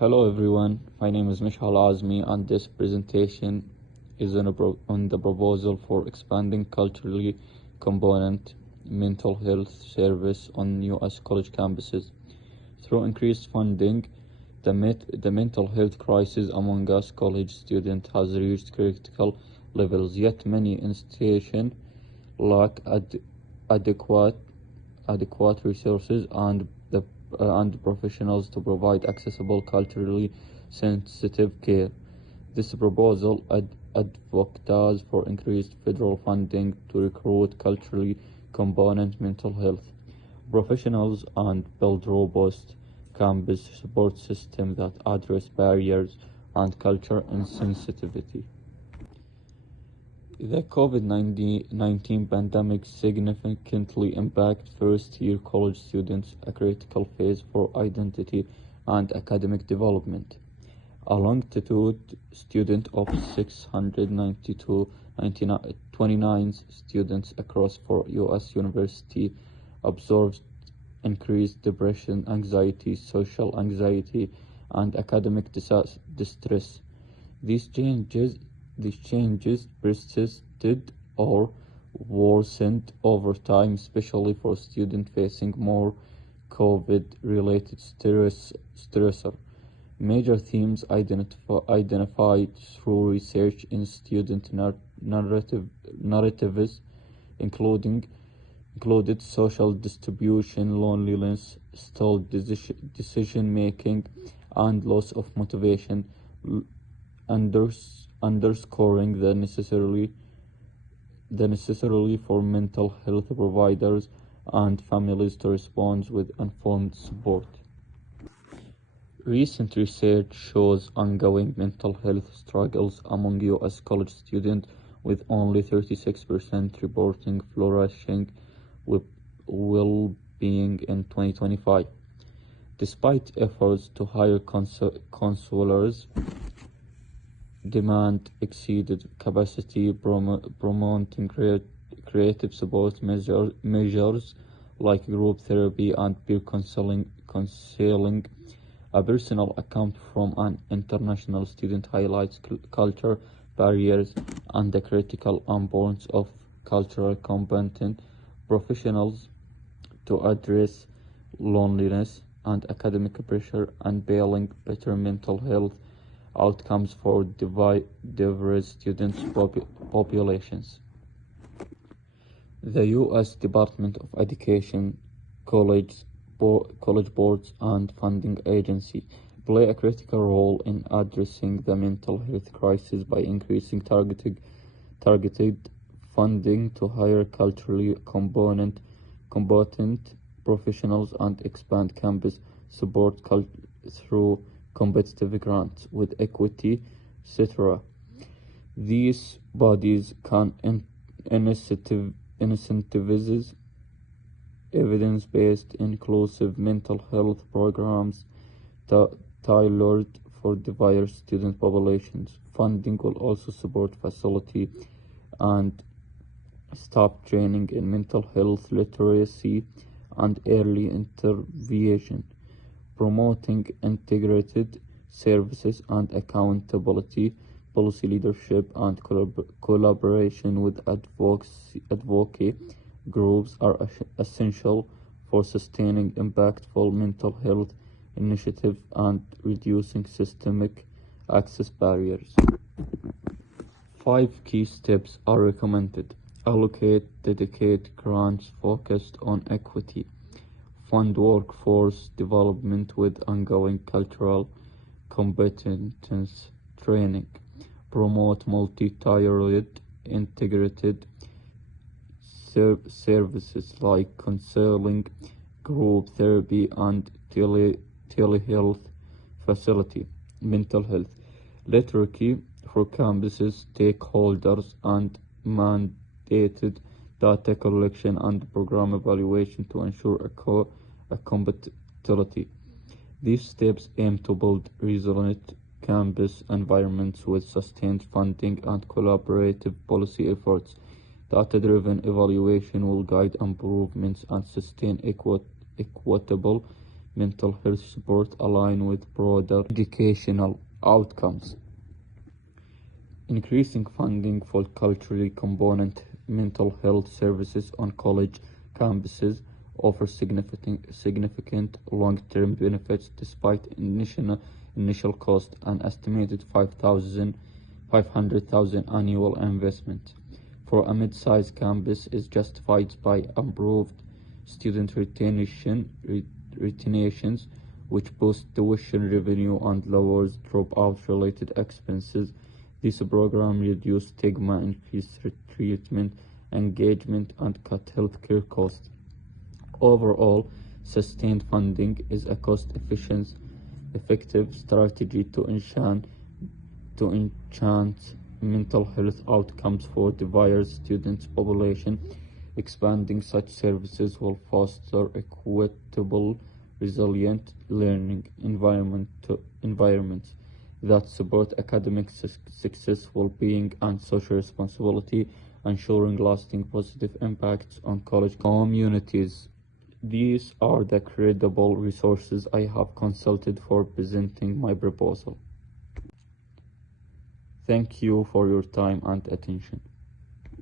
Hello everyone, my name is Mishal Azmi and this presentation is on the proposal for expanding culturally component mental health service on US college campuses. Through increased funding, the mental health crisis among us college students has reached critical levels, yet many institutions lack adequate resources and professionals to provide accessible, culturally sensitive care. This proposal advocates for increased federal funding to recruit culturally component mental health professionals and build robust campus support systems that address barriers and culture insensitivity. The COVID-19 pandemic significantly impacted first-year college students, a critical phase for identity and academic development. A longitude student of 629 students across 4 US universities observed increased depression, anxiety, social anxiety, and academic distress. These changes persisted or worsened over time, especially for students facing more COVID-related stressor. Major themes identified through research in student narratives included social distribution, loneliness, stalled decision making, and loss of motivation, underscoring the necessary for mental health providers and families to respond with informed support. Recent research shows ongoing mental health struggles among US college students, with only 36% reporting flourishing well-being in 2025. Despite efforts to hire counselors, demand exceeded capacity, promoting creative support measures like group therapy and peer counseling. A personal account from an international student highlights culture barriers and the critical importance of cultural competent professionals to address loneliness and academic pressure, and building better mental health outcomes for diverse student populations. The U.S. Department of Education, college boards, and funding agencies play a critical role in addressing the mental health crisis by increasing targeted funding to hire culturally competent professionals and expand campus support through competitive grants with equity, etc. These bodies can incentivize evidence-based, inclusive mental health programs tailored for diverse student populations. Funding will also support facility and staff training in mental health literacy and early intervention, promoting integrated services and accountability. Policy leadership and collaboration with advocate groups are essential for sustaining impactful mental health initiatives and reducing systemic access barriers. 5 key steps are recommended. Allocate dedicated grants focused on equity. Fund workforce development with ongoing cultural competence training. Promote multi-tiered integrated services like counseling, group therapy, and telehealth facility. Mental health literacy for campuses, stakeholders, and mandated data collection and program evaluation to ensure compatibility. These steps aim to build resilient campus environments with sustained funding and collaborative policy efforts. Data-driven evaluation will guide improvements and sustain equitable mental health support align with broader educational outcomes. Increasing funding for culturally component mental health services on college campuses offers significant long-term benefits despite initial cost, an estimated 500,000 annual investment for a mid-sized campus is justified by improved student retentions, which boost tuition revenue and lowers dropout-related expenses. This program reduces stigma, increase treatment engagement, and cut healthcare costs. Overall, sustained funding is a effective strategy to enhance mental health outcomes for diverse student population. Expanding such services will foster equitable, resilient learning environments that support academic success, well-being, and social responsibility, ensuring lasting positive impacts on college communities. These are the credible resources I have consulted for presenting my proposal. Thank you for your time and attention.